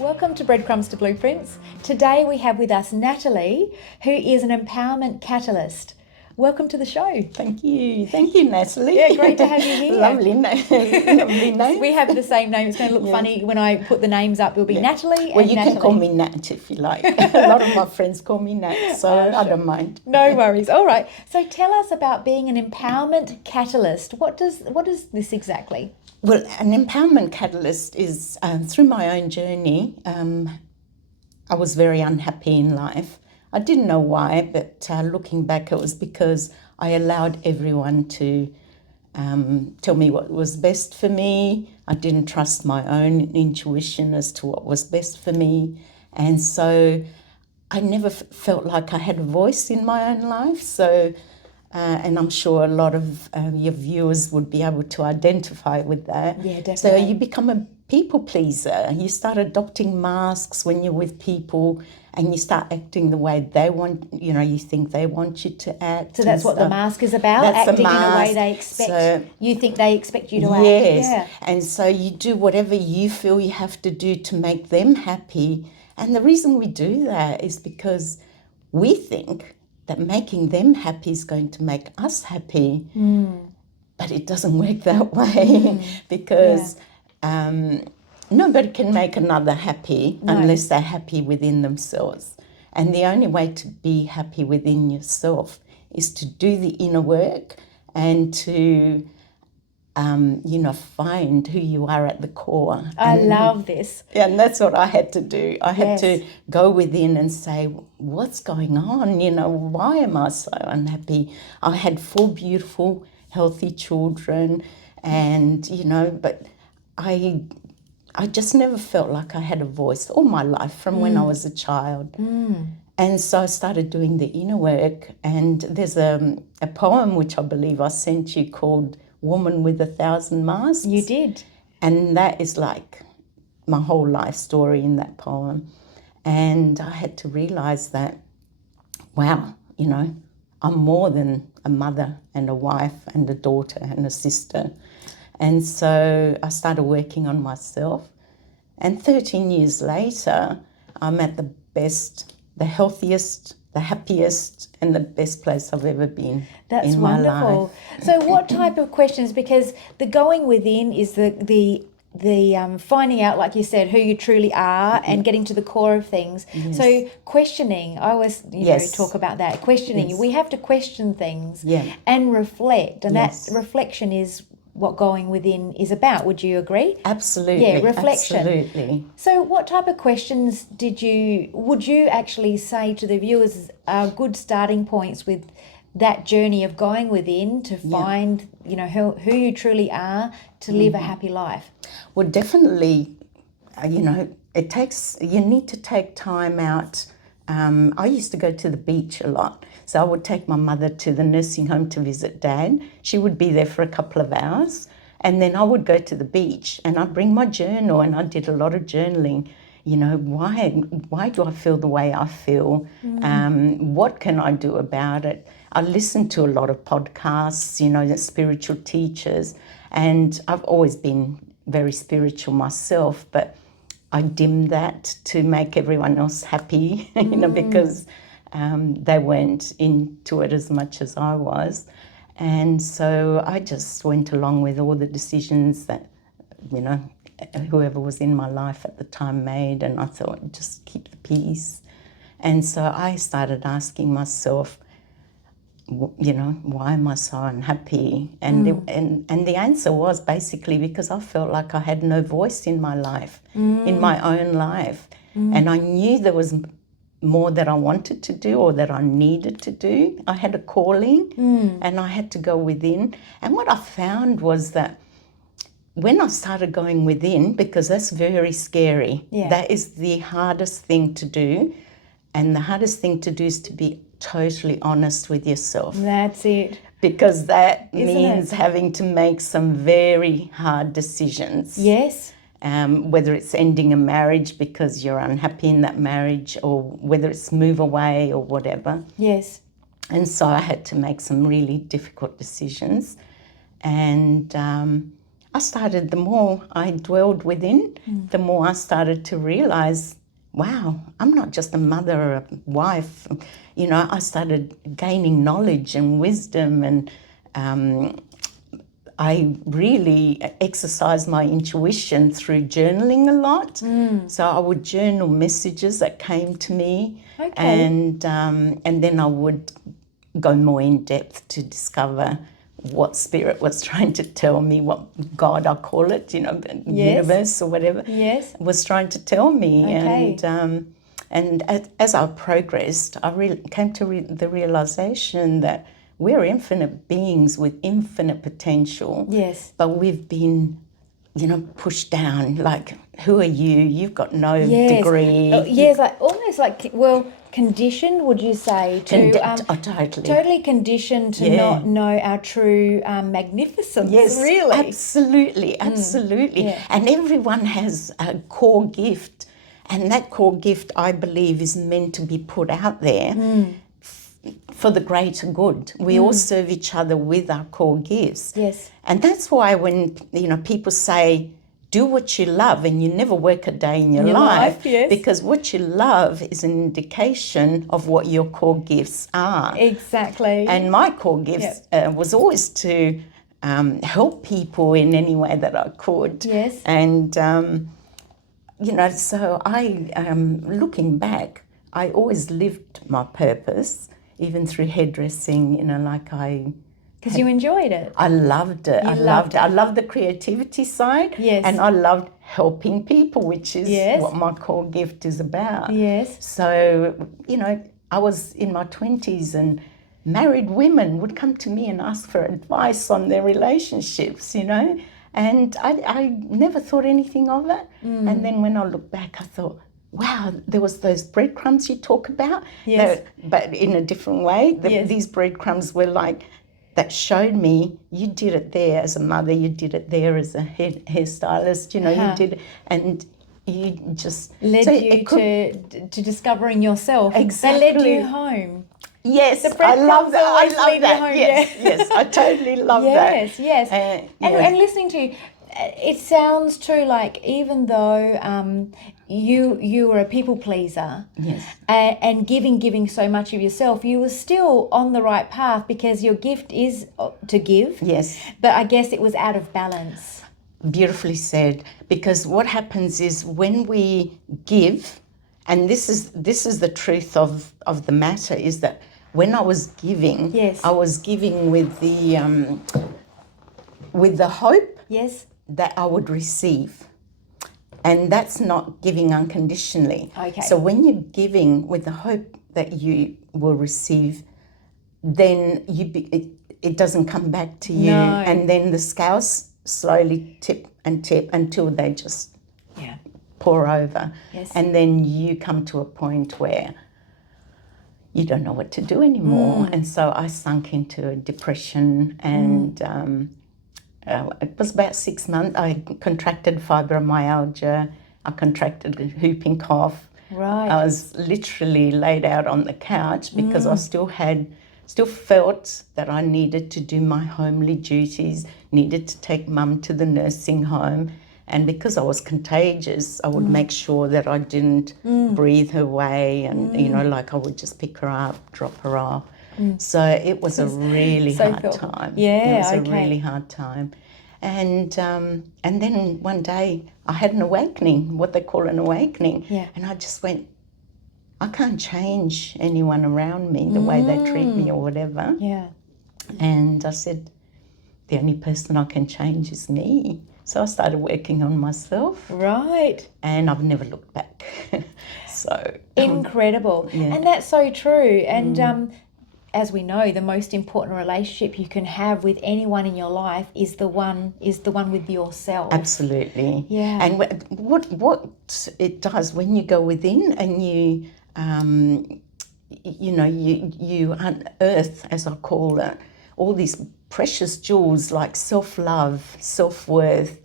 Welcome to Breadcrumbs to Blueprints. Today we have with us Natalie, who is an empowerment catalyst. Welcome to the show. Thank you, Natalie. Yeah, great to have you here. Lovely name. We have the same name. It's going to look funny when I put the names up. It'll be Natalie Well, and you Natalie. can call me Nat if you like. A lot of my friends call me Nat, so I don't mind. No worries. All right. So tell us about being an empowerment catalyst. What is this exactly? Well, an empowerment catalyst is through my own journey. I was very unhappy in life. I didn't know why, but looking back, it was because I allowed everyone to tell me what was best for me. I didn't trust my own intuition as to what was best for me. And so I never felt like I had a voice in my own life. So, and I'm sure a lot of your viewers would be able to identify with that. Yeah, definitely. So you become a people pleaser. You start adopting masks when you're with people, and you start acting the way they want, you think they want you to act. So that's what the mask is about, acting in a way they expect. So, you think they expect you to act. Yes, yeah. And so you do whatever you feel you have to do to make them happy. And the reason we do that is because we think that making them happy is going to make us happy. But it doesn't work that way because... nobody can make another happy unless they're happy within themselves. And the only way to be happy within yourself is to do the inner work and to, find who you are at the core. I love this. And that's what I had to do. I had to go within and say, what's going on? Why am I so unhappy? I had 4 beautiful, healthy children and, but I just never felt like I had a voice all my life from when I was a child. And so I started doing the inner work. And there's a poem which I believe I sent you called Woman with a Thousand Masks. You did. And that is like my whole life story in that poem. And I had to realize that, wow, I'm more than a mother and a wife and a daughter and a sister. And so I started working on myself. And 13 years later, I'm at the best, the healthiest, the happiest, and the best place I've ever been in my life. So what type of questions, because the going within is the finding out, like you said, who you truly are and getting to the core of things. Yes. So questioning, I always talk about that. Questioning, we have to question things and reflect. And that reflection is what going within is about. Would you agree? Absolutely. Yeah, reflection. Absolutely. So what type of questions would you actually say to the viewers are good starting points with that journey of going within to find, who you truly are to live a happy life? Well, definitely, you need to take time out. I used to go to the beach a lot. So I would take my mother to the nursing home to visit Dad. She would be there for a couple of hours. And then I would go to the beach and I'd bring my journal, and I did a lot of journaling. Why do I feel the way I feel? What can I do about it? I listened to a lot of podcasts, the spiritual teachers. And I've always been very spiritual myself, but I dimmed that to make everyone else happy, because they weren't into it as much as I was. And so I just went along with all the decisions that, whoever was in my life at the time made, and I thought, just keep the peace. And so I started asking myself, why am I so unhappy? And the answer was basically because I felt like I had no voice in my life, in my own life. And I knew there was more that I wanted to do or that I needed to do. I had a calling and I had to go within. And what I found was that when I started going within, because that's very scary, that is the hardest thing to do. And the hardest thing to do is to be totally honest with yourself. That's it. Because that means having to make some very hard decisions. Yes. Whether it's ending a marriage because you're unhappy in that marriage, or whether it's move away or whatever. Yes. And so I had to make some really difficult decisions. And the more I dwelled within, the more I started to realize, wow, I'm not just a mother or a wife. I started gaining knowledge and wisdom, and I really exercised my intuition through journaling a lot. So I would journal messages that came to me, and then I would go more in depth to discover what spirit was trying to tell me, what God, I call it, the universe or whatever, was trying to tell me. And as I progressed, I really came to the realization that we're infinite beings with infinite potential. Yes. But we've been, pushed down. Like, who are you? You've got no degree. Almost like, conditioned, would you say? Totally conditioned to not know our true magnificence. Yes, really. Absolutely. Yeah. And everyone has a core gift. And that core gift, I believe, is meant to be put out there for the greater good. We all serve each other with our core gifts. Yes. And that's why when, people say, do what you love, and you never work a day in your life, because what you love is an indication of what your core gifts are. Exactly. And my core gifts was always to help people in any way that I could. Yes. And, so I, looking back, I always lived my purpose, even through hairdressing, because you enjoyed it. I loved it. I loved the creativity side. Yes. And I loved helping people, which is what my core gift is about. Yes. So, I was in my 20s, and married women would come to me and ask for advice on their relationships, and I never thought anything of it. And then when I look back, I thought, wow, there was those breadcrumbs you talk about, but in a different way. These breadcrumbs were like, that showed me you did it there as a mother, you did it there as a hairstylist, you did it, and you just... led you to discovering yourself. Exactly. They led you home. Yes, I love that. I love that. Yes, I totally love that. Yes. And listening to you, it sounds too like, even though you were a people pleaser, and giving so much of yourself, you were still on the right path, because your gift is to give. Yes. But I guess it was out of balance. Beautifully said. Because what happens is, when we give, and this is the truth of the matter, is that when I was giving, I was giving with the hope that I would receive. And that's not giving unconditionally. Okay. So when you're giving with the hope that you will receive, then it doesn't come back to you. No. And then the scales slowly tip until they just pour over. Yes. And then you come to a point where you don't know what to do anymore. And so I sunk into a depression, and it was about 6 months. I contracted fibromyalgia. I contracted a whooping cough. Right. I was literally laid out on the couch, because I still felt that I needed to do my homely duties, needed to take mum to the nursing home. And because I was contagious, I would make sure that I didn't breathe her way, and I would just pick her up, drop her off. So it was a really hard time. Yeah, it was a really hard time. And then one day I had an awakening, what they call an awakening. Yeah. And I just went, I can't change anyone around me, the way they treat me or whatever. Yeah. And I said, the only person I can change is me. So I started working on myself. Right. And I've never looked back. So incredible. And that's so true. And as we know, the most important relationship you can have with anyone in your life is the one with yourself. Absolutely. Yeah. And what it does when you go within and you you unearth, as I call it, all these precious jewels like self-love, self-worth,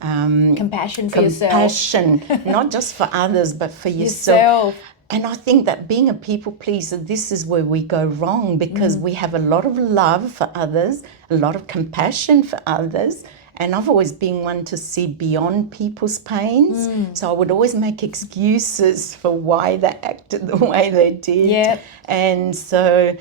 compassion for yourself. Compassion, not just for others, but for yourself. And I think that being a people pleaser, this is where we go wrong, because we have a lot of love for others, a lot of compassion for others, And I've always been one to see beyond people's pains. So I would always make excuses for why they acted the way they did. Yep. And so,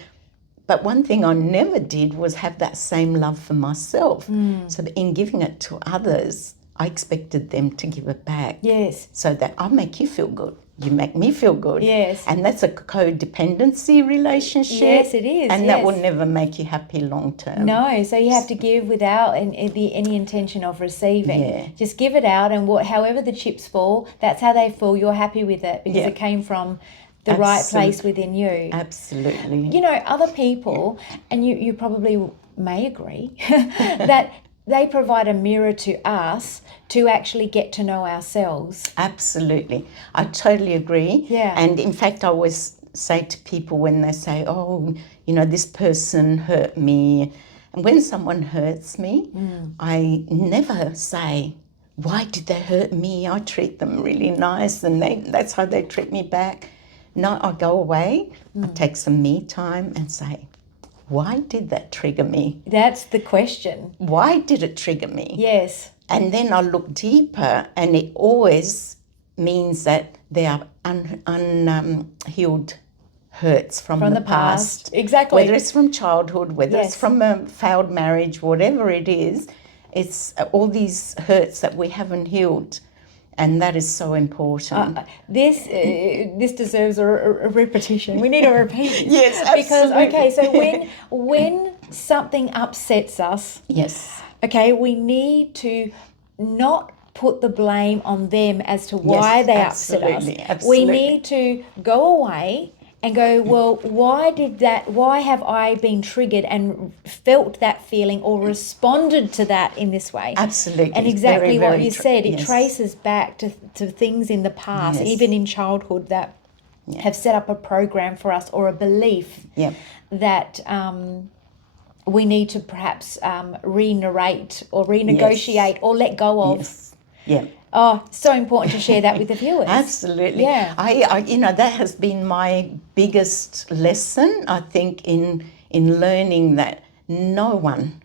but one thing I never did was have that same love for myself. So in giving it to others, I expected them to give it back. Yes. So that I make you feel good. You make me feel good. Yes. And that's a codependency relationship. Yes, it is. And that will never make you happy long term. No, so you have to give without any intention of receiving. Yeah. Just give it out, and however the chips fall, that's how they fall. You're happy with it because it came from the right place within you. Absolutely. You know, other people, and you probably may agree, that they provide a mirror to us to actually get to know ourselves. Absolutely. I totally agree. Yeah. And in fact, I always say to people when they say, oh, you know, this person hurt me. And when someone hurts me, I never say, why did they hurt me? I treat them really nice and that's how they treat me back. No, I go away, I take some me time and say, why did that trigger me? That's the question. Why did it trigger me? Yes. And then I look deeper, and it always means that there are unhealed hurts from the past. Exactly. Whether it's from childhood, whether it's from a failed marriage, whatever it is, it's all these hurts that we haven't healed. And that is so important. This deserves a repetition. We need a repeat. Yes, absolutely. Because, okay, so when something upsets us, yes, okay, we need to not put the blame on them as to why they upset us. Absolutely. We need to go away and go, well, why have I been triggered and felt that feeling or responded to that in this way? Absolutely. And exactly very, what you said, it yes. traces back to things in the past, Yes. even in childhood, that have set up a program for us or a belief that we need to perhaps re-narrate or renegotiate or let go of. Yes. Yeah. Oh, so important to share that with the viewers. Absolutely. Yeah. I you know, that has been my biggest lesson, I think, in learning that no one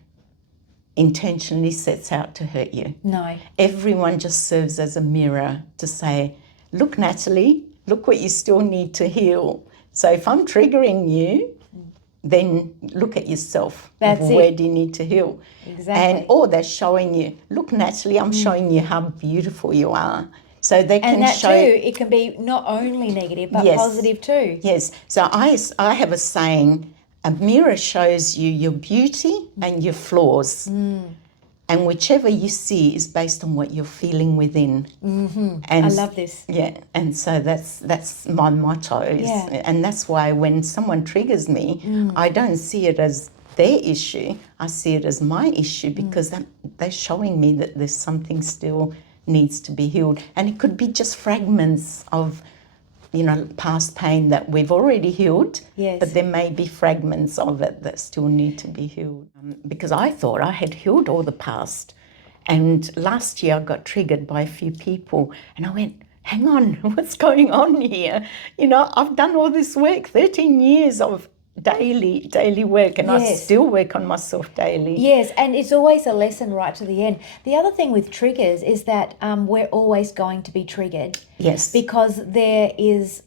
intentionally sets out to hurt you. No. Everyone just serves as a mirror to say, look, Natalie, look what you still need to heal. So if I'm triggering you, then look at yourself. That's Where it. do you need to heal? Exactly. Or they're showing you, look, Natalie, I'm showing you how beautiful you are. So they can And that show. too, it can be not only negative but positive too. Yes. So I have a saying, a mirror shows you your beauty and your flaws. And whichever you see is based on what you're feeling within. Mm-hmm. And I love this. Yeah, and so that's my motto. And that's why when someone triggers me, I don't see it as their issue. I see it as my issue because they're showing me that there's something still needs to be healed. And it could be just fragments of, you know, past pain that we've already healed, but there may be fragments of it that still need to be healed. Because I thought I had healed all the past. And last year I got triggered by a few people and I went, hang on, what's going on here? You know, I've done all this work, 13 years of daily work, and I still work on myself daily. Yes, and it's always a lesson right to the end. The other thing with triggers is that we're always going to be triggered. Yes. Because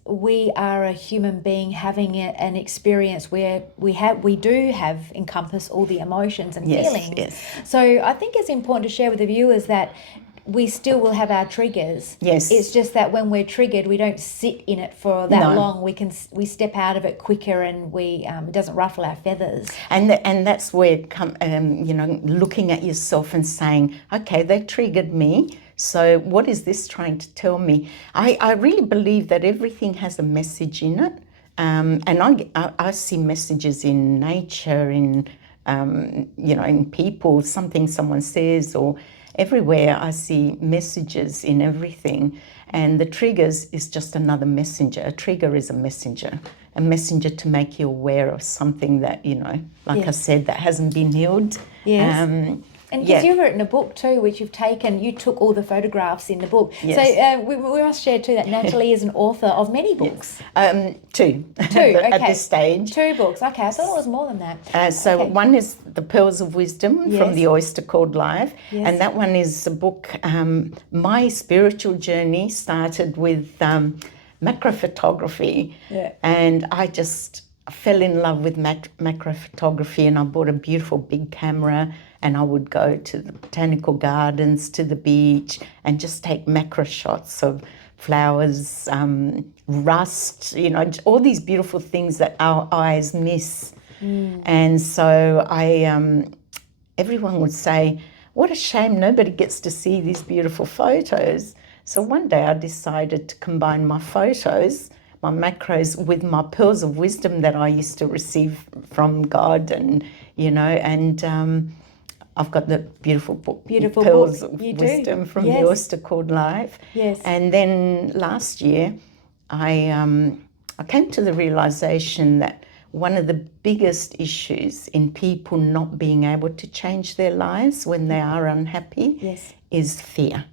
we are a human being having an experience where we do have encompass all the emotions and feelings. Yes. So I think it's important to share with the viewers that we still will have our triggers. Yes. It's just that when we're triggered, we don't sit in it for that long. We step out of it quicker, and it doesn't ruffle our feathers. And that's where you know, looking at yourself and saying, okay, they triggered me. So what is this trying to tell me? I really believe that everything has a message in it. And I see messages in nature, in you know, in people, something someone says, or everywhere I see messages in everything, and the triggers is just another messenger. A trigger is a messenger to make you aware of something that, you know, like I said, that hasn't been healed. Yes. And because you've written a book too, which you took all the photographs in the book. Yes. So we must share too that Natalie is an author of many books. Two. Okay. At this stage. 2 books. Okay, I thought it was more than that. One is The Pearls of Wisdom from the Oyster Called Life. Yes. And that one is a book. My spiritual journey started with macro photography. Yeah. And I just fell in love with macro photography, and I bought a beautiful big camera, and I would go to the botanical gardens, to the beach, and just take macro shots of flowers, rust, all these beautiful things that our eyes miss. And so everyone would say, what a shame nobody gets to see these beautiful photos. So one day I decided to combine my photos, my macros, with my pearls of wisdom that I used to receive from God, and I've got the beautiful book, Pearls of Wisdom from the Oyster Called Life. Yes. And then last year, I came to the realization that one of the biggest issues in people not being able to change their lives when they are unhappy is fear.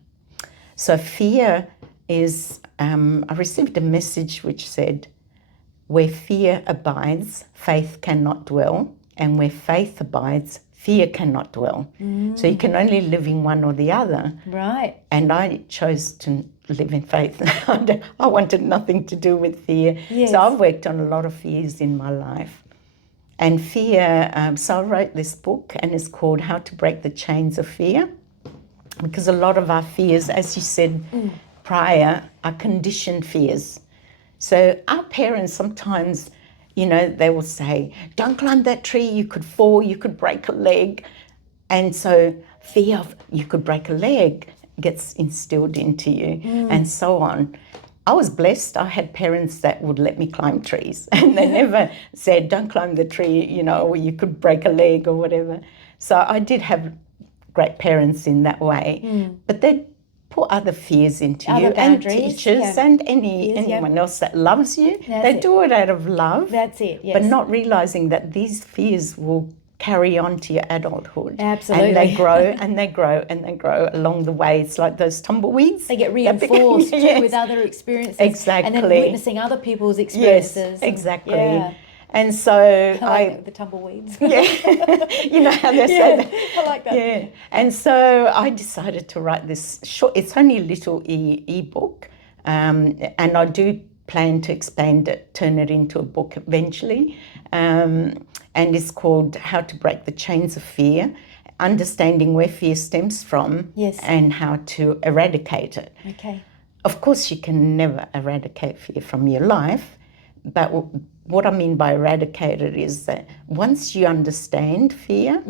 So fear is, I received a message which said, where fear abides, faith cannot dwell, and where faith abides, fear cannot dwell. So you can only live in one or the other. Right. And I chose to live in faith. I wanted nothing to do with fear. Yes. So I've worked on a lot of fears in my life. And fear, so I wrote this book, and it's called How to Break the Chains of Fear. Because a lot of our fears, as you said prior, are conditioned fears. So our parents sometimes, they will say, don't climb that tree, you could fall, you could break a leg. And so fear of you could break a leg gets instilled into you, and so on. I was blessed. I had parents that would let me climb trees, and they never said, don't climb the tree, or you could break a leg or whatever. So I did have great parents in that way, but they put other fears into you, and teachers and anyone else that loves you. They do it out of love. That's it, yes. But not realizing that these fears will carry on to your adulthood. Absolutely. And they grow and they grow and they grow along the way. It's like those tumbleweeds. They get reinforced too with other experiences. Exactly. And then witnessing other people's experiences. Yes, exactly. Yeah. And so I like the tumbleweeds. Yeah. You know how they say that. I like that. Yeah. And so I decided to write this short, it's only a little e-book. And I do plan to expand it, turn it into a book eventually. And it's called How to Break the Chains of Fear, Understanding Where Fear Stems From, and How to Eradicate It. Okay. Of course, you can never eradicate fear from your life, but what I mean by eradicate it is that once you understand fear,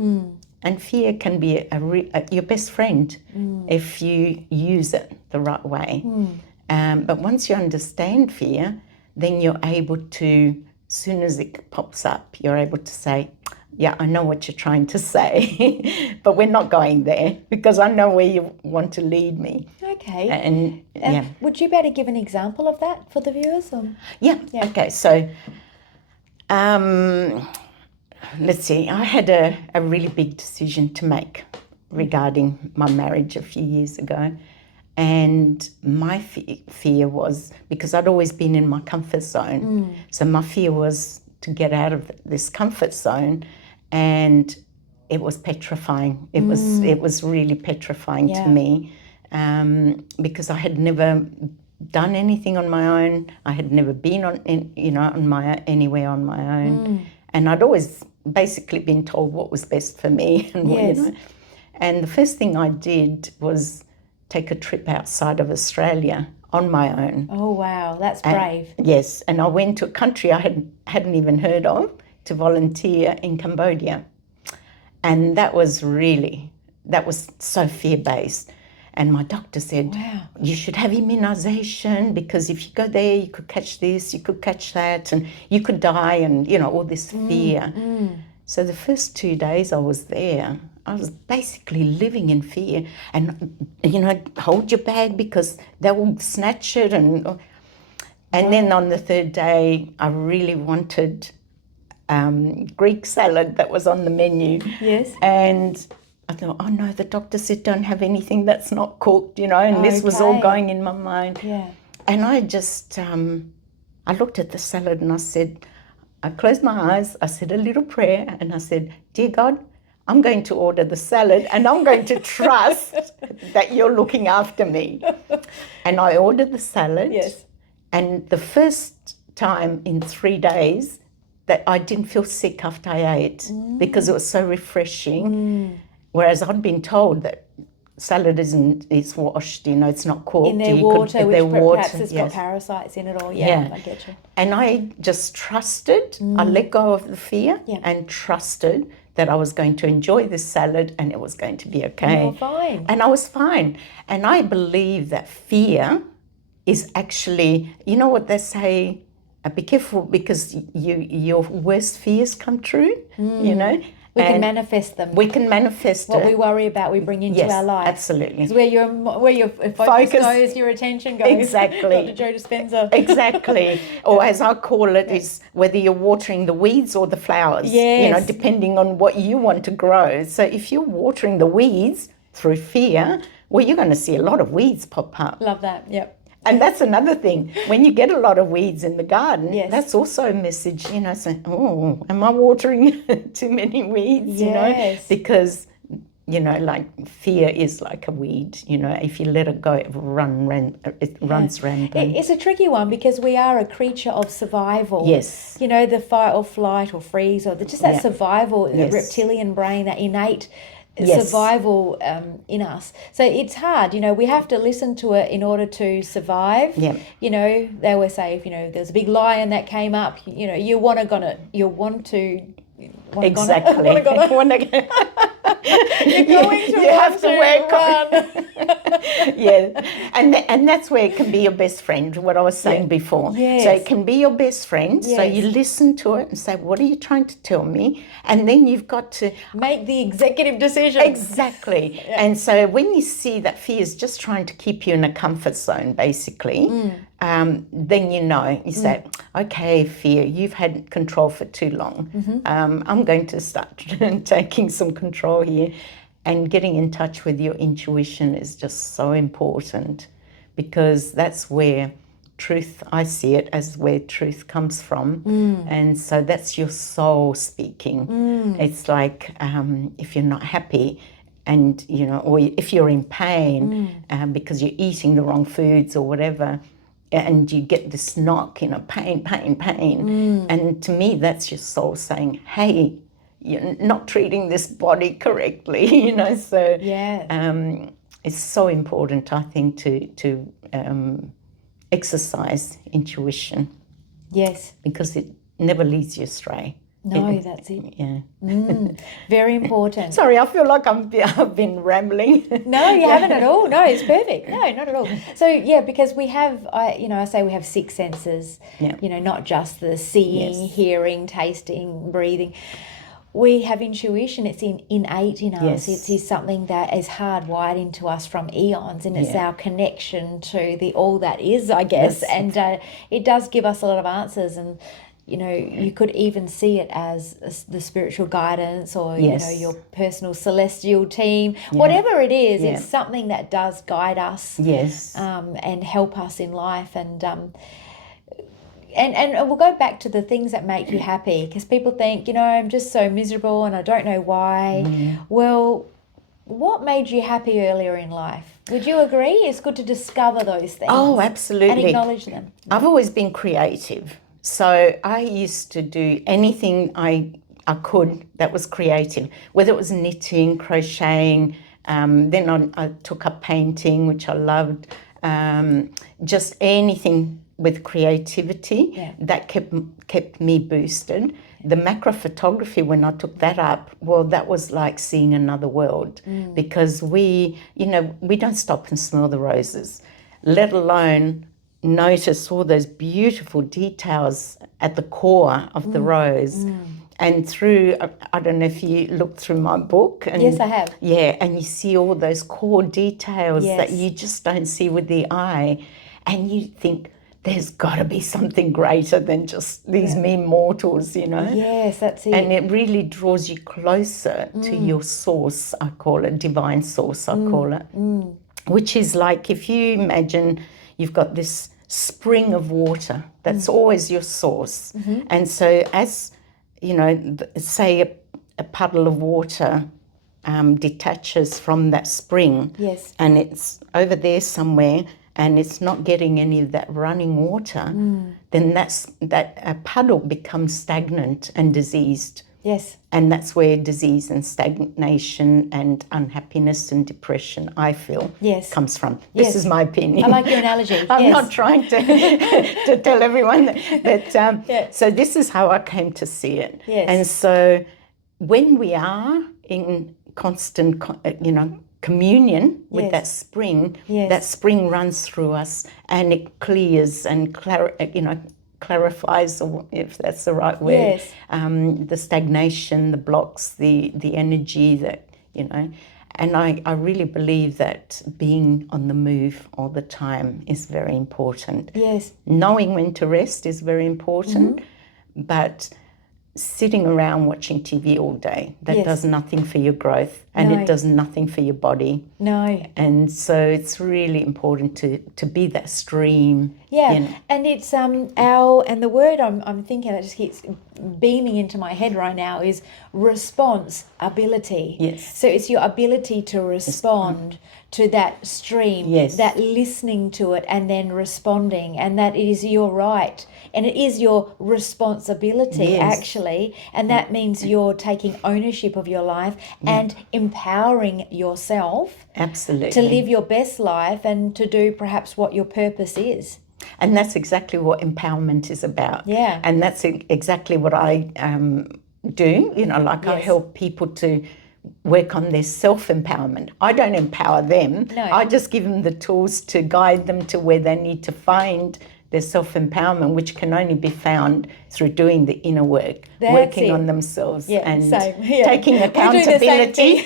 and fear can be your best friend if you use it the right way. But once you understand fear, then you're able to, as soon as it pops up, you're able to say, yeah, I know what you're trying to say, but we're not going there because I know where you want to lead me. Okay. And would you be able to give an example of that for the viewers? Or? Yeah. Okay. So, let's see. I had a really big decision to make regarding my marriage a few years ago. And my fear was, because I'd always been in my comfort zone. So my fear was to get out of this comfort zone, and it was petrifying. It was really petrifying to me, because I had never done anything on my own. I had never been anywhere on my own, and I'd always basically been told what was best for me. And and the first thing I did was take a trip outside of Australia on my own. Oh, wow. That's brave. Yes. And I went to a country I hadn't even heard of to volunteer in Cambodia. And that was so fear-based. And my doctor said, you should have immunization, because if you go there, you could catch this, you could catch that, and you could die, and, all this fear. So the first 2 days I was there, I was basically living in fear, and hold your bag because they will snatch it, and then on the third day I really wanted Greek salad that was on the menu. Yes. And I thought, oh no, the doctor said don't have anything that's not cooked, and this was all going in my mind. Yeah. And I just, I looked at the salad and I said, I closed my eyes, I said a little prayer, and I said, dear God, I'm going to order the salad and I'm going to trust that you're looking after me. And I ordered the salad. Yes. And the first time in 3 days that I didn't feel sick after I ate because it was so refreshing. Whereas I'd been told that salad it's washed, it's not cooked. In their water, which perhaps has got parasites in it all. Yeah, I get you. And I just trusted, I let go of the fear and trusted that I was going to enjoy this salad and it was going to be okay. You were fine. And I was fine. And I believe that fear is actually, you know what they say, be careful because your worst fears come true, We can manifest them. We can manifest what we worry about, we bring into our life. Absolutely. It's where your focus goes, your attention goes. Exactly. Dr. Joe Dispenza. Exactly. Or as I call it, is whether you're watering the weeds or the flowers. Yes. Depending on what you want to grow. So if you're watering the weeds through fear, well, you're going to see a lot of weeds pop up. Love that. Yep. And that's another thing. When you get a lot of weeds in the garden, yes. that's also a message, saying, oh, am I watering too many weeds, yes. Because, like fear is like a weed, if you let it go, it runs rampant. It's a tricky one because we are a creature of survival. Yes. The fight or flight or freeze or just that survival, the reptilian brain, that innate survival in us. So it's hard, we have to listen to it in order to survive. Yeah. They always say if there's a big lion that came up, you want to exactly. You're going to you have to run. Yeah, and that's where it can be your best friend, what I was saying before. Yes. So it can be your best friend. Yes. So you listen to it and say, what are you trying to tell me? And then you've got to make the executive decision. Exactly. Yeah. And so when you see that fear is just trying to keep you in a comfort zone, basically, then you say, okay, fear, you've had control for too long. I'm going to start taking some control here. And getting in touch with your intuition is just so important because that's where truth, I see it as where truth comes from. And so that's your soul speaking. It's like if you're not happy and, or if you're in pain because you're eating the wrong foods or whatever, and you get this knock, pain. And to me, that's your soul saying, hey, you're not treating this body correctly, so it's so important, I think, to exercise intuition. Yes. Because it never leads you astray. No, that's it. Yeah. Very important. Sorry, I feel like I've been rambling. No, you haven't at all. No, it's perfect. No, not at all. So, because we have, I say we have 6 senses, not just the seeing, hearing, tasting, breathing. We have intuition. It's innate in us. It is something that is hardwired into us from eons, and it's our connection to the all that is, I guess. Yes. And it does give us a lot of answers. And you could even see it as the spiritual guidance or your personal celestial team, whatever it is. It's something that does guide us. Yes. And help us in life. And we'll go back to the things that make you happy, because people think, I'm just so miserable and I don't know why. Well, what made you happy earlier in life? Would you agree? It's good to discover those things. Oh, absolutely. And acknowledge them. I've always been creative. So I used to do anything I could that was creative, whether it was knitting, crocheting, then I took up painting, which I loved, just anything with creativity that kept me boosted. The macro photography, when I took that up, well, that was like seeing another world because we don't stop and smell the roses, let alone notice all those beautiful details at the core of the rose. And through, I don't know if you look through my book. And, yes, I have. Yeah, and you see all those core details that you just don't see with the eye. And you think, there's got to be something greater than just these mere mortals, you know. Yes, that's it. And it really draws you closer to your source, I call it, divine source, I call it, which is like, if you imagine you've got this spring of water, that's always your source. And so as, you know, say a puddle of water detaches from that spring, Yes. and it's over there somewhere, and it's not getting any of that running water, then that puddle becomes stagnant and diseased. Yes. And that's where disease and stagnation and unhappiness and depression, I feel, comes from. This is my opinion. I like your analogy. I'm not trying to tell everyone that. So this is how I came to see it. Yes. And so when we are in constant, communion with that spring, that spring runs through us, and it clears and clarifies, or if that's the right word, the stagnation, the blocks, the energy that, and I really believe that being on the move all the time is very important. Yes. Knowing when to rest is very important, but sitting around watching TV all day, that does nothing for your growth, and it does nothing for your body. No. And so it's really important to be that stream. Yeah, and it's and the word I'm thinking that just keeps beaming into my head right now is response ability. Yes. So it's your ability to respond to that stream, that listening to it and then responding, and that it is your right. And it is your responsibility, actually. And that means you're taking ownership of your life and empowering yourself. Absolutely. To live your best life and to do perhaps what your purpose is. And that's exactly what empowerment is about. Yeah. And that's exactly what I do. I help people to work on their self-empowerment. I don't empower them. No. I just give them the tools to guide them to where they need to find their self-empowerment, which can only be found through doing the inner work, working on themselves, and taking accountability,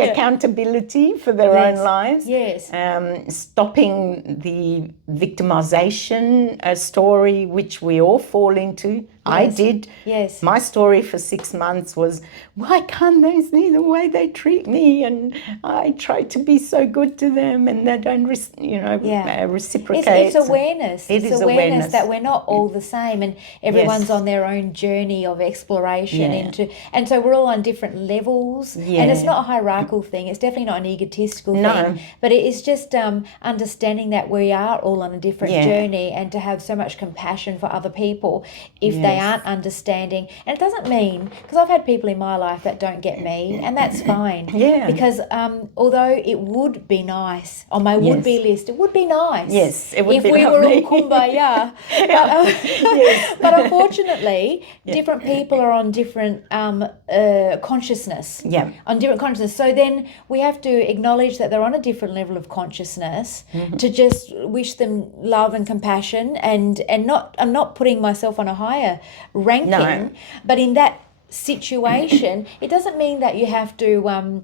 accountability for their own lives. Yes. Stopping the victimization story, which we all fall into. I did. Yes. My story for 6 months was, why can't they see the way they treat me? And I try to be so good to them, and they don't, reciprocate. It's awareness. It's awareness that we're not all the same, and everyone's on their own journey of exploration and so we're all on different levels. And it's not a hierarchical thing. It's definitely not an egotistical thing. But it is just understanding that we are all on a different journey, and to have so much compassion for other people if they aren't understanding. And it doesn't mean, because I've had people in my life that don't get me, and that's fine. Because although it would be nice on my would-be list, it would be nice it would if be we lovely. were all kumbaya. But unfortunately, different people are on different consciousness. On different consciousness. So then we have to acknowledge that they're on a different level of consciousness, to just wish them love and compassion, and I'm not putting myself on a higher ranking, but in that situation, it doesn't mean that you have to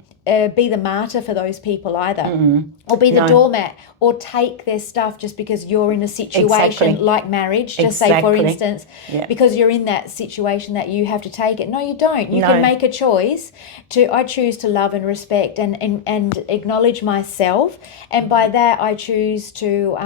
be the martyr for those people either, or be the doormat, or take their stuff just because you're in a situation like marriage, just say for instance, because you're in that situation that you have to take it. No, you don't. You can make a choice I choose to love and respect and acknowledge myself, and by that I choose to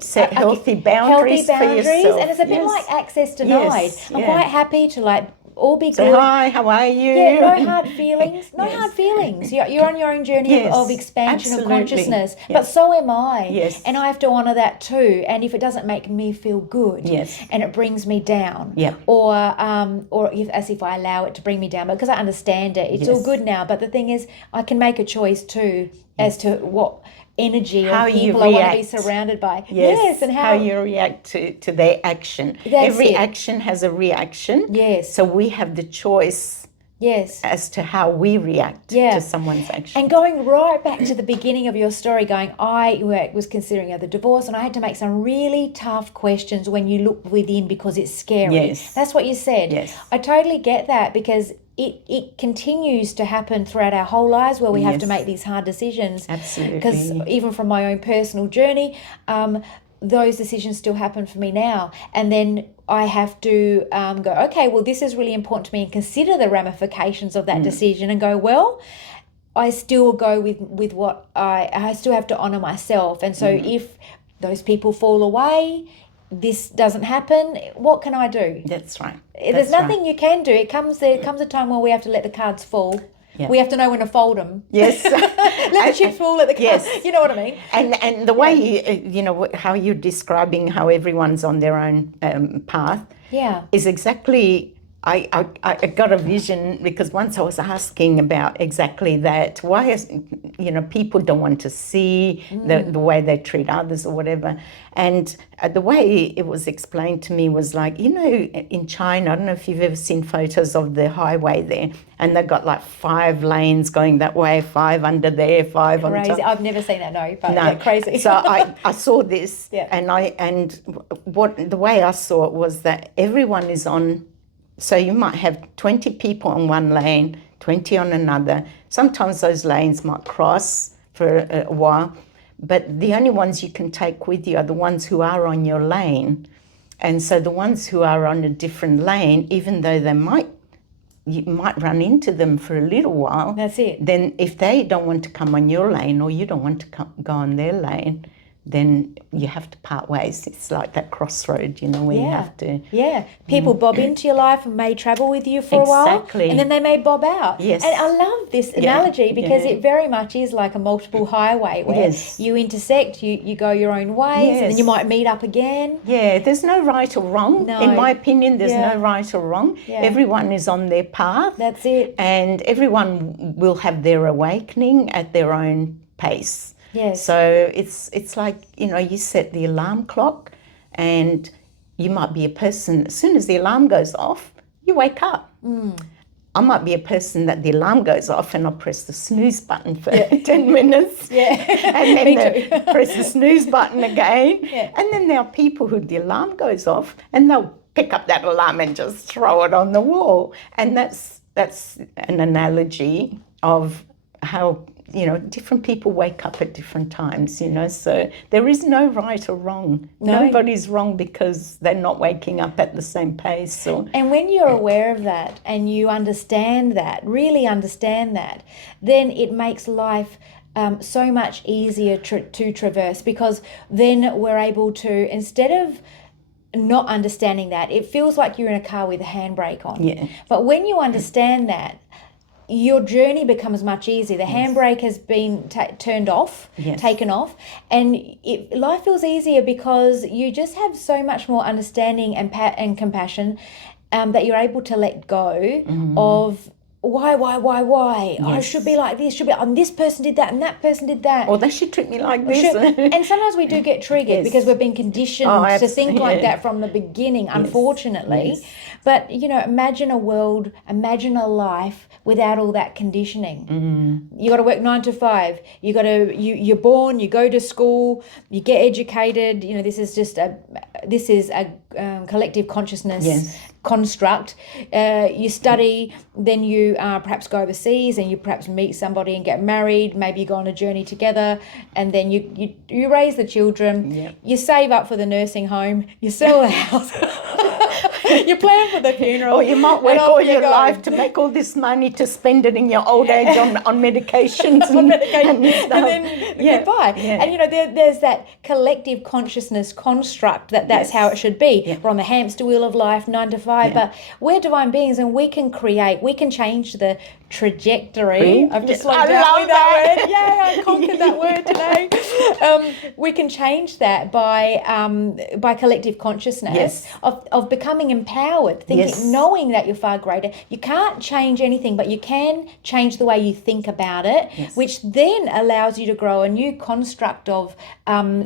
set healthy boundaries for yourself. And it's a bit like access denied. I'm quite happy to all be Say good. Hi, how are you? No hard feelings. Hard feelings. You're on your own journey of expansion of consciousness. But so am I. And I have to honour that too. And if it doesn't make me feel good, and it brings me down, or as if I allow it to bring me down, because I understand it, it's all good now. But the thing is, I can make a choice too as to what energy or people I want to be surrounded by. And how you react to their action. Every action has a reaction. So we have the choice as to how we react to someone's action. And going right back to the beginning of your story, I was considering the divorce, and I had to make some really tough questions when you look within, because it's scary. That's what you said. I totally get that, because it continues to happen throughout our whole lives, where we have to make these hard decisions. Absolutely. Because even from my own personal journey, those decisions still happen for me now. And then I have to go, okay, well, this is really important to me, and consider the ramifications of that decision, and go, well, I still go with what I still have to honor myself. And so if those people fall away, this doesn't happen, what can I do? That's right. There's nothing you can do. There comes a time where we have to let the cards fall. Yeah. We have to know when to fold them. Yes. Let the chips fall, let the cards. Yes. You know what I mean? And the way, you know, how you're describing how everyone's on their own path is exactly... I got a vision, because once I was asking about exactly that. Why is, you know, people don't want to see the way they treat others or whatever. And the way it was explained to me was like, you know, in China, I don't know if you've ever seen photos of the highway there, and they've got like 5 lanes going that way, 5 under there, 5 on top. I've never seen that, but yeah, crazy. So I saw this, and the way I saw it was that everyone is on. So you might have 20 people on one lane, 20 on another. Sometimes those lanes might cross for a while, but the only ones you can take with you are the ones who are on your lane. And so the ones who are on a different lane, even though you might run into them for a little while. That's it. Then if they don't want to come on your lane, or you don't want to go on their lane, then you have to part ways. It's like that crossroad, you know, where you have to... Yeah. People bob into your life and may travel with you for a while. And then they may bob out. Yes. And I love this analogy, because it very much is like a multiple highway where you intersect, you go your own ways, and then you might meet up again. Yeah, there's no right or wrong. No. In my opinion, there's no right or wrong. Yeah. Everyone is on their path. That's it. And everyone will have their awakening at their own pace. Yes. So it's like, you know, you set the alarm clock, and you might be a person, as soon as the alarm goes off, you wake up. I might be a person that the alarm goes off and I'll press the snooze button for 10 minutes. And then press the snooze button again. And then there are people who the alarm goes off and they'll pick up that alarm and just throw it on the wall. And that's an analogy of how, you know, different people wake up at different times, you know, so there is no right or wrong. No. Nobody's wrong because they're not waking up at the same pace. And when you're aware of that and you understand that, really understand that, then it makes life so much easier to traverse, because then we're able to, instead of not understanding that, it feels like you're in a car with a handbrake on. Yeah. But when you understand that, your journey becomes much easier. The handbrake has been turned off, taken off, and life feels easier, because you just have so much more understanding and compassion, that you're able to let go of why? Yes. I should be like this, and this person did that, and that person did that. Or they should treat me like this. And sometimes we do get triggered because we've been conditioned to think like that from the beginning, unfortunately. Yes. But, you know, imagine a world, imagine a life without all that conditioning. You got to work 9 to 5. You're born, you go to school, you get educated. You know, this is a collective consciousness construct. You study, then you perhaps go overseas, and you perhaps meet somebody and get married. Maybe you go on a journey together, and then you raise the children. You save up for the nursing home. You sell the house. You plan for the funeral. Or you might work all your life to make all this money to spend it in your old age on medications and stuff. And then goodbye. Yeah. And, you know, there's that collective consciousness construct that's how it should be. Yeah. We're on the hamster wheel of life, 9 to 5, but we're divine beings, and we can change the trajectory. I've just slowed down with that word. Yeah, I conquered that word today. We can change that by collective consciousness of becoming empowered, knowing that you're far greater. You can't change anything, but you can change the way you think about it, which then allows you to grow a new construct of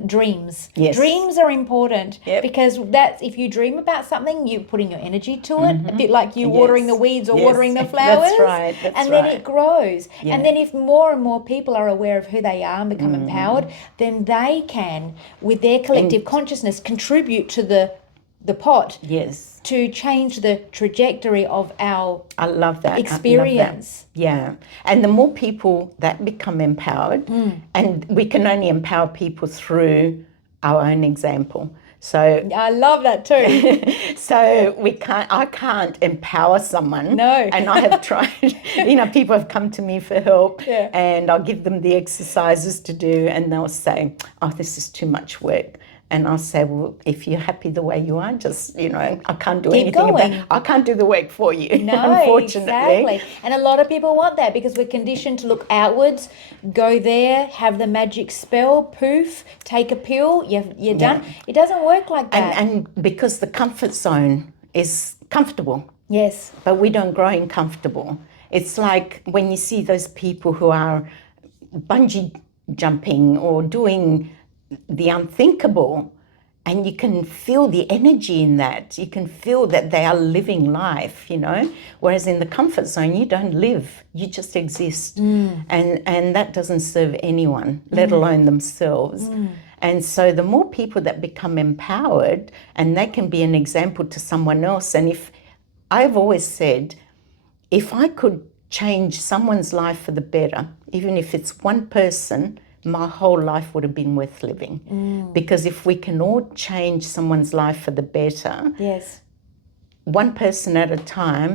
dreams. Dreams are important because that's, if you dream about something, you're putting your energy to it, a bit like you watering the weeds or watering the flowers. That's right. And then it grows. And then if more and more people are aware of who they are and become empowered, then they can, with their collective consciousness, contribute to the pot to change the trajectory of our experience. Yeah. And the more people that become empowered, and we can only empower people through our own example. So I love that too. so I can't empower someone. No. And I have tried, people have come to me for help, Yeah. and I'll give them the exercises to do, and they'll say, oh, this is too much work. And I'll say, well, if you're happy the way you are, just, I can't do Keep anything going. I can't do the work for you, No, unfortunately. exactly. And a lot of people want that because we're conditioned to look outwards, go there, have the magic spell, poof, take a pill, you're done. It doesn't work like that. And because the comfort zone is comfortable. Yes. But we don't grow in comfortable. It's like when you see those people who are bungee jumping or doing the unthinkable, and you can feel the energy in that. You can feel that they are living life, whereas in the comfort zone, you don't live, you just exist. And that doesn't serve anyone, let alone themselves. And so the more people that become empowered, and they can be an example to someone else. And if I've always said, if I could change someone's life for the better, even if it's one person, my whole life would have been worth living. Because if we can all change someone's life for the better, Yes. one person at a time,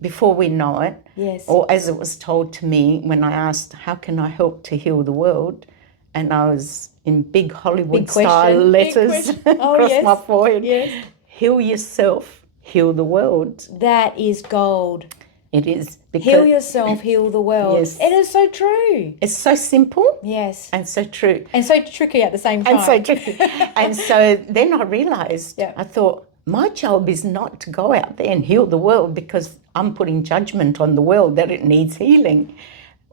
before we know it, Yes. or as it was told to me when I asked, how can I help to heal the world? And I was in big Hollywood style letters across my forehead. Yes. Heal yourself, heal the world. That is gold. It is. Heal yourself, heal the world. Yes. It is so true. It's so simple. Yes. And so true. And so tricky at the same time. And so tricky. And so then I realised, Yeah. I thought, my job is not to go out there and heal the world because I'm putting judgment on the world that it needs healing.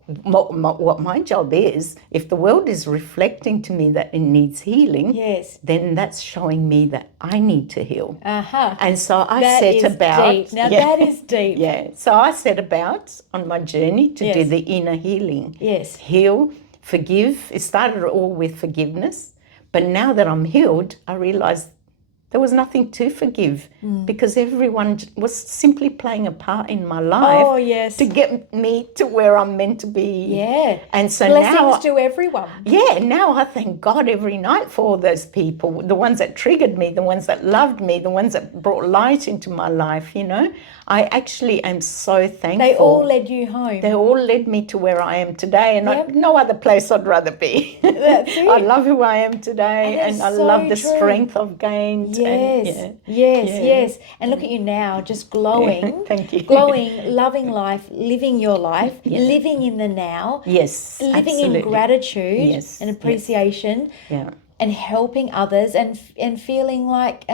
What my job is, if the world is reflecting to me that it needs healing, Yes. then that's showing me that I need to heal. Uh-huh. And so I That set is about... deep. Now that is deep. Yeah. So I set about on my journey to do Yes. the inner healing. Yes. Heal, forgive. It started all with forgiveness. But now that I'm healed, I realised there was nothing to forgive because everyone was simply playing a part in my life Oh, yes. to get me to where I'm meant to be. Yeah. And so Blessings now... to everyone. Yeah, now I thank God every night for all those people, the ones that triggered me, the ones that loved me, the ones that brought light into my life, I actually am so thankful. They all led you home. They all led me to where I am today, and no other place I'd rather be. That's it. I love who I am today, and I so love the true. strength I've gained. Yes, yes. And look at you now, just glowing. Thank you. Glowing, loving life, living your life, living in the now. Yes, living absolutely. in gratitude Yes, and appreciation. Yeah. And helping others and feeling like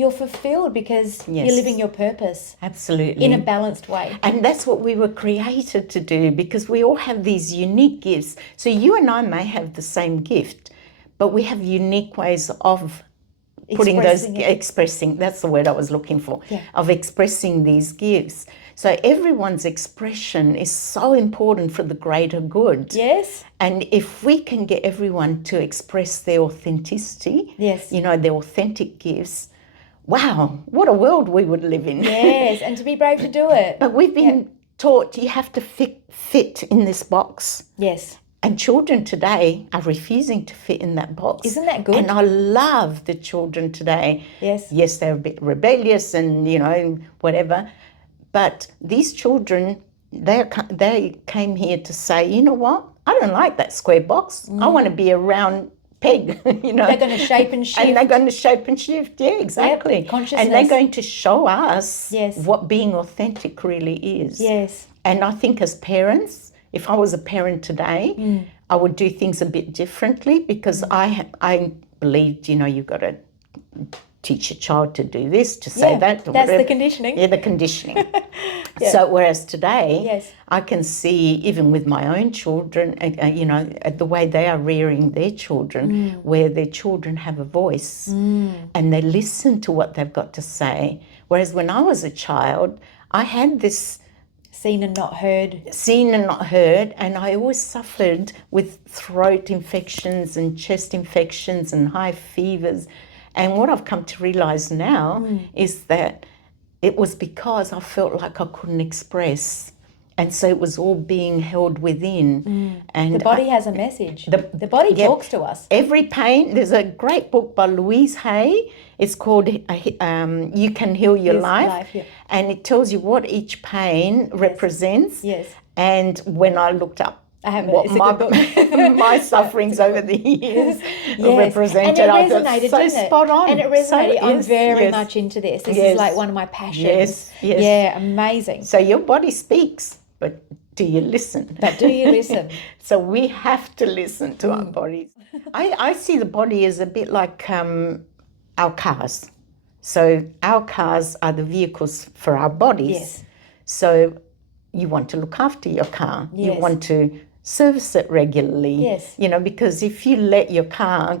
you're fulfilled because Yes. you're living your purpose Absolutely. in a balanced way. And that's what we were created to do, because we all have these unique gifts. So you and I may have the same gift, but we have unique ways of putting expressing, that's the word I was looking for, of expressing these gifts. So everyone's expression is so important for the greater good. Yes. And if we can get everyone to express their authenticity, Yes. their authentic gifts, wow, what a world we would live in. Yes, and to be brave to do it. But we've been taught you have to fit in this box. Yes. And children today are refusing to fit in that box. Isn't that good? And I love the children today. Yes. Yes, they're a bit rebellious and, whatever. But these children, they came here to say, you know what? I don't like that square box. I want to be a round peg, They're going to shape and shift. And they're going to shape and shift, yeah, exactly. Yep, consciousness. And they're going to show us Yes. what being authentic really is. Yes. And I think as parents, if I was a parent today, I would do things a bit differently, because I believed, you've got to teach your child to do this, to say that. That's whatever. the conditioning. Yeah, the conditioning. So whereas today, Yes. I can see, even with my own children, the way they are rearing their children, where their children have a voice and they listen to what they've got to say. Whereas when I was a child, I had this Seen and not heard. And I always suffered with throat infections and chest infections and high fevers. And what I've come to realise now is that it was because I felt like I couldn't express. And so it was all being held within. And The body has a message. The body talks to us. Every pain, there's a great book by Louise Hay. It's called You Can Heal Your Life. Yeah. And it tells you what each pain represents. Yes. And when I looked up I have what it's a good book. my sufferings over the years represented, and it I resonated, thought, so didn't it? spot on. And it resonated. So, I'm very much into this. This is like one of my passions. Yes. Yeah, amazing. So your body speaks, but do you listen? But do you listen? So we have to listen to our bodies. I see the body as a bit like our cars. So our cars are the vehicles for our bodies. Yes. So you want to look after your car. Yes. You want to service it regularly. Yes. You know, because if you let your car,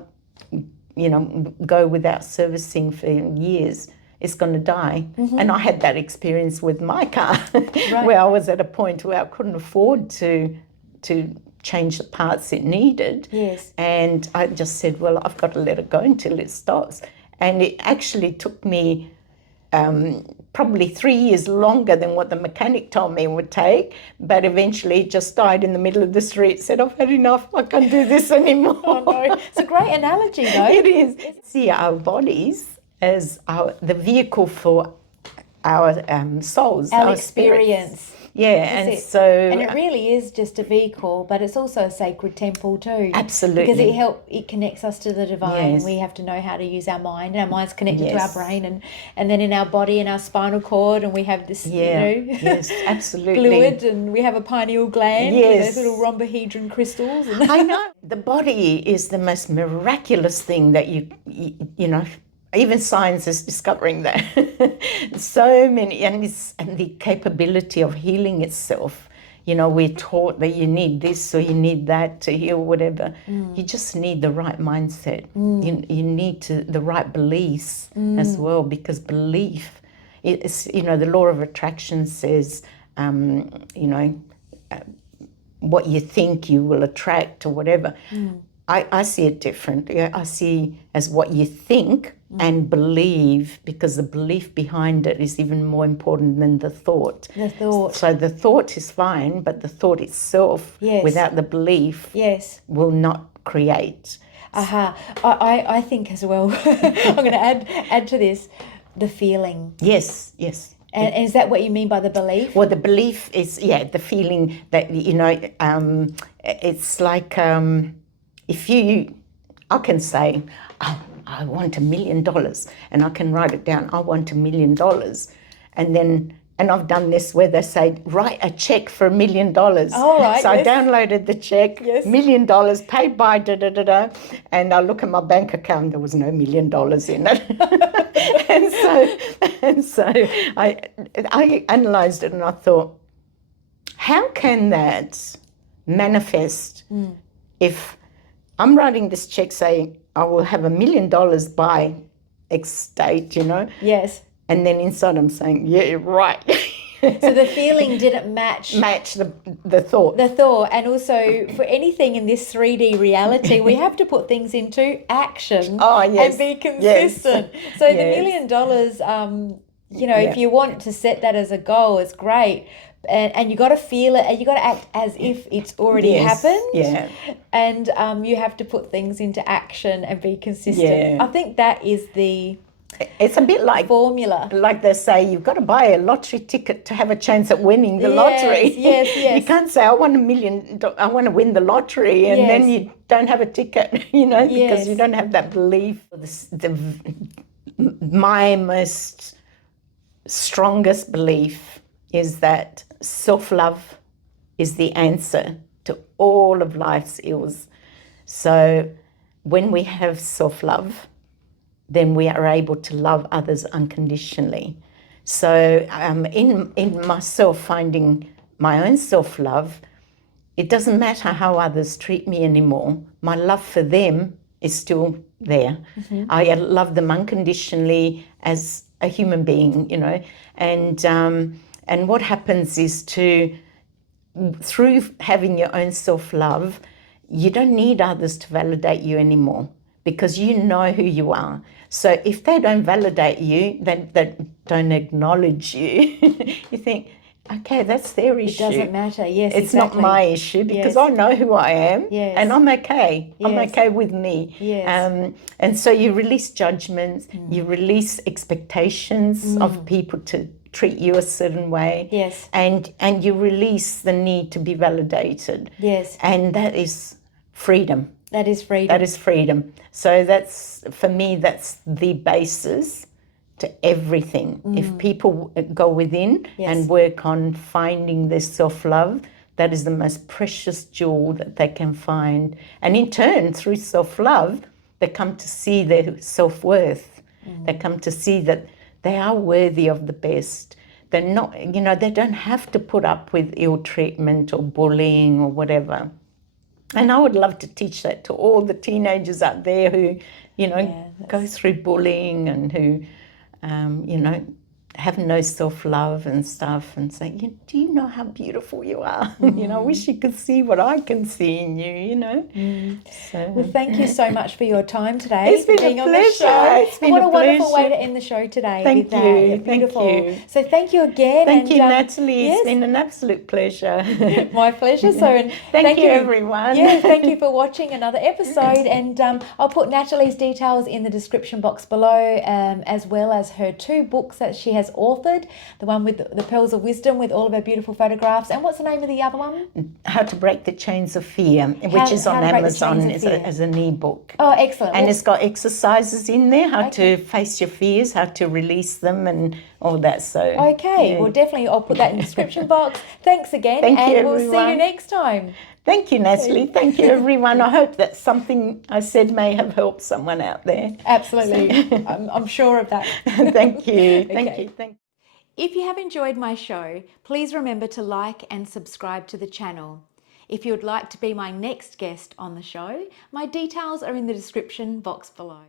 you know, go without servicing for years, it's going to die. And I had that experience with my car, where I was at a point where I couldn't afford to change the parts it needed. Yes. And I just said, well, I've got to let it go until it stops. And it actually took me probably 3 years longer than what the mechanic told me it would take, but eventually it just died in the middle of the street, said, I've had enough, I can't do this anymore. Oh, no. It's a great analogy, though. It is. See our bodies as the vehicle for our souls, our Spirits. experience. Yeah, and so... And it really is just a vehicle, but it's also a sacred temple too. Absolutely. Because it connects us to the divine. Yes. We have to know how to use our mind, and our mind's connected to our Yes. brain, and then in our body and our spinal cord, and we have this, Yes, absolutely. fluid, and we have a pineal gland with Yes. those little rhombohedron crystals. And I know. The body is the most miraculous thing that you know, even science is discovering that. So many, and the capability of healing itself. You know, we're taught that you need this or you need that to heal whatever. You just need the right mindset. You need the right beliefs as well, because belief is, you know, the law of attraction says, you know, what you think you will attract or whatever. I see it different. I see as what you think and believe, because the belief behind it is even more important than the thought. the thought. So the thought is fine, but the thought itself, Yes. without the belief, Yes. will not create. I think as well, I'm going to add to this, the feeling. Yes. And is that what you mean by the belief? Well, the belief is, the feeling that, you know, it's like if I can say, oh, I want $1 million, and I can write it down, I want $1 million. And I've done this where they say, write a check for $1 million. Oh, right, so yes. I downloaded the check, Yes. $1 million, paid by da-da-da-da, and I look at my bank account, there was no $1 million in it. and so I analysed it, and I thought, how can that manifest if I'm writing this check saying I will have $1 million by X date, you know? Yes. And then inside I'm saying, yeah, right. So the feeling didn't match the thought. the thought. And also for anything in this 3D reality, we have to put things into action and be consistent. Yes. So the $1 million, you know, if you want to set that as a goal, it's great. And you got to feel it, and you got to act as if it's already happened. Yeah. And you have to put things into action and be consistent. Yeah. I think that is the It's a bit like formula. Like they say, you've got to buy a lottery ticket to have a chance at winning the lottery. Yes. You can't say, I want $1 million, I want to win the lottery, and then you don't have a ticket, you know, because you don't have that belief. My most strongest belief is that self-love is the answer to all of life's ills. So when we have self-love, then we are able to love others unconditionally. So in myself finding my own self-love, it doesn't matter how others treat me anymore. My love for them is still there. I love them unconditionally as a human being, you know. And what happens is through having your own self-love, you don't need others to validate you anymore, because you know who you are. So if they don't validate you, they don't acknowledge you, you think, okay, that's their issue. It doesn't matter. Yes, it's exactly. not my issue because Yes. I know who I am, Yes. and I'm okay. I'm Yes. okay with me. Yes. And so you release judgments, you release expectations of people to treat you a certain way. Yes. And you release the need to be validated. Yes. And that is freedom. That is freedom. That is freedom. So that's, for me, that's the basis to everything. If people go within and work on finding their self-love, that is the most precious jewel that they can find. And in turn, through self-love, they come to see their self-worth. They come to see that they are worthy of the best. They're not, they don't have to put up with ill treatment or bullying or whatever. And I would love to teach that to all the teenagers out there who, go through bullying and who, have no self-love and stuff, and say, do you know how beautiful you are? I wish you could see what I can see in you, So, Well, thank you so much for your time today. It's been being a on pleasure. the show. It's been what a a wonderful way pleasure. to end the show today. Thank with that. you. Yeah, beautiful. Thank you. So thank you again. Thank you, Natalie. Yes, It's been an absolute pleasure. my pleasure. So, and thank you, everyone. Yeah, thank you for watching another episode. And I'll put Natalie's details in the description box below, as well as her 2 books that she has authored. The one with the Pearls of Wisdom with all of her beautiful photographs. And what's the name of the other one? How to Break the Chains of Fear, which is on Amazon as an ebook. Oh, excellent. And it's got exercises in there, how to face your fears, how to release them, and all that. So okay, well, definitely I'll put that in the description box. Thanks again. Thank you, and we'll see everyone. you next time. Thank you, Natalie. Thank you, everyone. I hope that something I said may have helped someone out there. Absolutely. I'm sure of that. Thank you. Thank Okay. you. Thank you. If you have enjoyed my show, please remember to like and subscribe to the channel. If you would like to be my next guest on the show, my details are in the description box below.